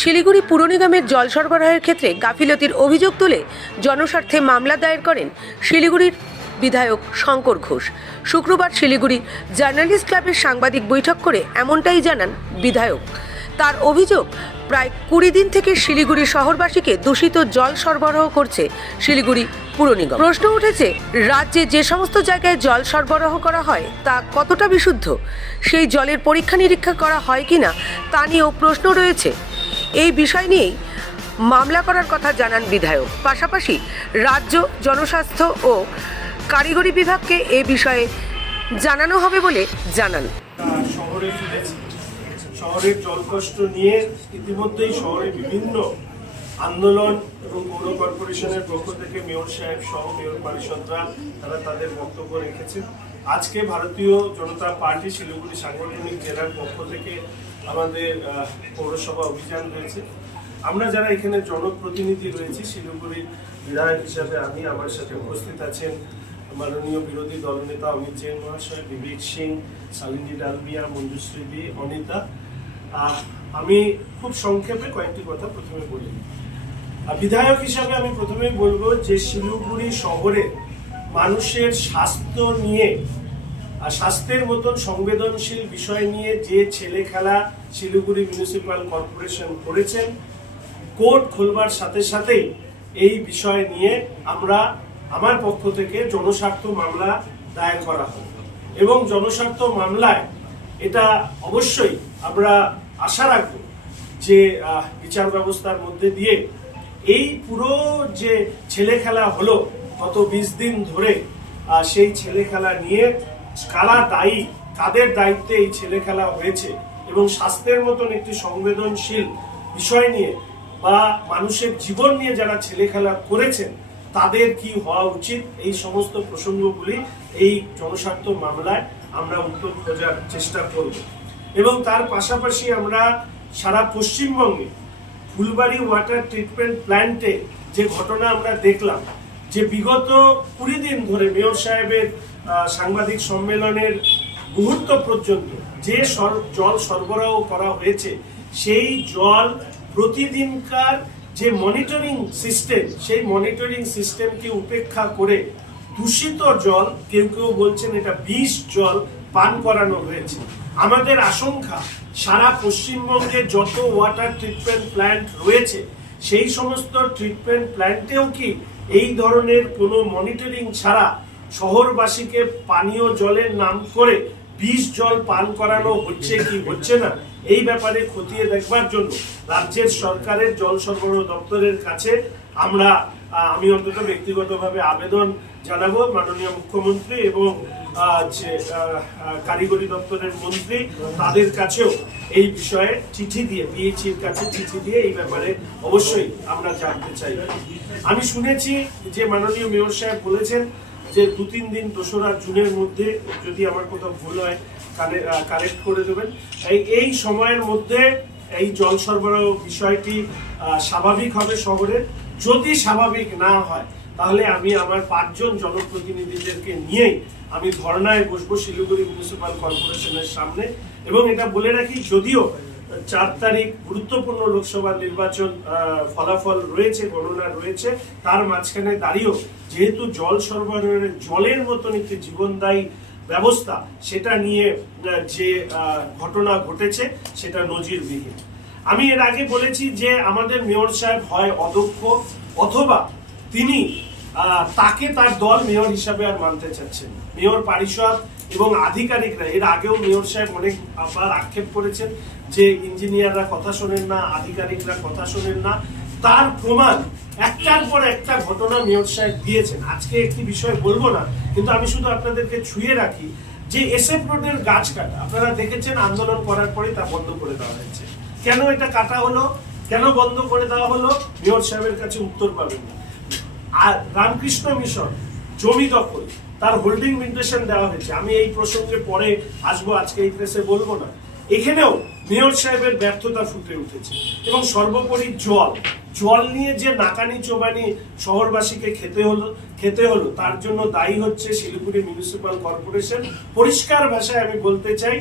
শিলিগুড়ি পুর নিগমের জল সরবরাহের ক্ষেত্রে গাফিলতির অভিযোগ তুলে জনস্বার্থে মামলা দায়ের করেন শিলিগুড়ির বিধায়ক শঙ্কর ঘোষ। শুক্রবার শিলিগুড়ি জার্নালিস্ট ক্লাবের সাংবাদিক বৈঠক করে এমনটাই জানান বিধায়ক। তার অভিযোগ, প্রায় 20 দিন থেকে শিলিগুড়ি শহরবাসীকে দূষিত জল সরবরাহ করছে শিলিগুড়ি পুর নিগম। প্রশ্ন উঠেছে, রাজ্যে যে সমস্ত জায়গায় জল সরবরাহ করা হয় তা কতটা বিশুদ্ধ? সেই জলের পরীক্ষা নিরীক্ষা করা হয় কিনা তা নিয়েও প্রশ্ন রয়েছে। এই বিষয় নিয়েই মামলা করার কথা জানান বিধায়ক। পাশাপাশি রাজ্য জনস্বাস্থ্য ও কারিগরি বিভাগকে এ বিষয়ে জানানো হবে বলে জানান। শহরে ফিরেছি। শহরের জলকষ্ট নিয়ে ইতিমধ্যেই শহরে বিভিন্ন আন্দোলন এবং পৌর কর্পোরেশনের পক্ষ থেকে মেয়র সাহেব সহ মেয়র পরিষদরা তারা তাদের বক্তব্য রেখেছেন। আজকে ভারতীয় জনতা পার্টি শিলিগুড়ি সাংগঠনিক জেলার পক্ষ থেকে আমাদের পৌরসভা অভিযান রয়েছে। আমরা যারা এখানে জনপ্রতিনিধি রয়েছি, শিলিগুড়ির বিধায়ক হিসাবে আমি, আমার সাথে উপস্থিত আছেন মাননীয় বিরোধী দলনেতা অমিত জৈন মহাশয়, বিবেক সিং, শালিনী ডালমিয়া, মঞ্জুশ্রী দি, অনিতা। আমি খুব সংক্ষেপে কয়েকটি কথা প্রথমে বলি। বিধায়ক হিসাবে আমি প্রথমেই বলবো যে শিলিগুড়ি শহরে মানুষের স্বাস্থ্য নিয়ে স্বাস্থ্যের মতন সংবেদনশীল বিষয় নিয়ে যে ছেলে খেলা শিলিগুড়ি মিউনিসিপ্যাল কর্পোরেশন করেছেন, কোর্ট খোলবার সাথে সাথেই এই বিষয় নিয়ে আমার পক্ষ থেকে জনস্বার্থ মামলা দায়ের করা হয় এবং জনস্বার্থ মামলায় এটা অবশ্যই আমরা আশা রাখব যে বিচার ব্যবস্থার মধ্যে দিয়ে এই পুরো যে ছেলে খেলা হলো গত 20 দিন ধরে, সেই ছেলে খেলা নিয়ে কারা দায়ী, কাদের দায়িত্বে এই ছেলে খেলা হয়েছে এবং স্বাস্থ্যের মতন একটি সংবেদনশীল বিষয় নিয়ে বা মানুষের জীবন নিয়ে যারা ছেলে খেলা করেছেন তাদের কি হওয়া উচিত, এই সমস্ত প্রসঙ্গগুলি এই জনস্বার্থ মামলায় আমরা উত্তর খোঁজার চেষ্টা করব। এবং তার পাশাপাশি আমরা সারা পশ্চিমবঙ্গে ফুলবাড়ি ওয়াটার ট্রিটমেন্ট প্ল্যান্টে যে ঘটনা আমরা দেখলাম, যে বিগত 20 দিন ধরে মেয়র সাহেবের সাংবাদিক সম্মেলনের মুহূর্ত পর্যন্ত যে জল সরবরাহ করা হয়েছে, সেই জল প্রতিদিনকার যে মনিটরিং সিস্টেম, সেই মনিটরিং সিস্টেমকে উপেক্ষা করে দূষিত জল, কেউ কেউ বলছেন এটা বিষ জল পান করানো হয়েছে। আমাদের আশঙ্কা সারা পশ্চিমবঙ্গে যত ওয়াটার ট্রিটমেন্ট প্ল্যান্ট রয়েছে, সেই সমস্ত ট্রিটমেন্ট প্ল্যান্টেও কি এই ধরনের কোনো মনিটরিং ছাড়া শহরবাসীকে পানীয় জলের নাম করে বিষ জল পান করানো হচ্ছে কি হচ্ছে না, এই ব্যাপারে খতিয়ে দেখবার জন্য রাজ্যের সরকারের জল সরবরাহ দপ্তরের কাছে আমি অন্তত ব্যক্তিগতভাবে আবেদন জানাবো মাননীয় মুখ্যমন্ত্রী এবং কারিগরি দপ্তরের মন্ত্রী, তাদের কাছেও এই বিষয়ে চিঠি দিয়ে, বিএইচির কাছে চিঠি দিয়ে এই ব্যাপারে অবশ্যই আমরা জানতে চাই। আমি শুনেছি যে মাননীয় মেয়র সাহেব বলেছেন যে 2-3 দিন 2রা জুনের মধ্যে, যদি আমার কোথাও ভুল হয় কারেক্ট করে দেবেন, এই সময়ের মধ্যে এই জল সরবরাহ বিষয়টি স্বাভাবিক হবে শহরে। যদি স্বাভাবিক না হয় তাহলে আমি আমার 5 জন জনপ্রতিনিধিদেরকে নিয়েই আমি ধর্নায় বসবো শিলিগুড়ি মিউনিসিপ্যাল কর্পোরেশনের সামনে। এবং এটা বলে রাখি, যদিও 4 তারিখ গুরুত্বপূর্ণ লোকসভা নির্বাচন ফলাফল রয়েছে, গণনা রয়েছে, তার মাঝখানে দাঁড়িয়েও যেহেতু জল সরবরাহের জলের মতন একটি জীবনদায়ী ব্যবস্থা, সেটা নিয়ে যে ঘটনা ঘটেছে সেটা নজিরবিহীন। আমি এর আগে বলেছি যে আমাদের মেয়র সাহেব হয় অদক্ষ, অথবা তিনি তাকে তার দল মেয়র হিসাবে আর মানতে চাচ্ছেন। মেয়র পরিষদ এবং আধিকারিকরা এর আগেও মেয়র সাহেব অনেকবার আক্ষেপ করেছেন যে ইঞ্জিনিয়াররা কথা শোনেন না, আধিকারিকরা কথা শোনেন না। তার প্রমাণ একটার পর একটা ঘটনা মেয়র সাহেব দিয়েছেন। আজকে একটি বিষয় বলবো না, কিন্তু আমি শুধু আপনাদেরকে ছুঁয়ে রাখি যে এসএফ রোডের গাছ কাটা আপনারা দেখেছেন, আন্দোলন করার পরে তা বন্ধ করে দেওয়া হয়েছে। কেন এটা কাটা হলো, কেন বন্ধ করে দেওয়া হলো, মেয়র সাহেবের কাছে উত্তর পাবেন না। আর রামকৃষ্ণ মিশন জমি দখল, তার হোল্ডিং মিউটেশন দেওয়া হয়েছে। আমি এই প্রসঙ্গে পরে আসবো, আজকে এই প্রেসে বলবো না। এখানেও মেয়র সাহেবের ব্যর্থতা ফুটে উঠেছে। এবং সর্বোপরি জল নিয়ে যে নাকানি চোবানি শহরবাসীকে খেতে হলো তার জন্য দায়ী হচ্ছে শিলিগুড়ি মিউনিসিপ্যাল কর্পোরেশন। পরিষ্কার ভাষায় আমি বলতে চাই,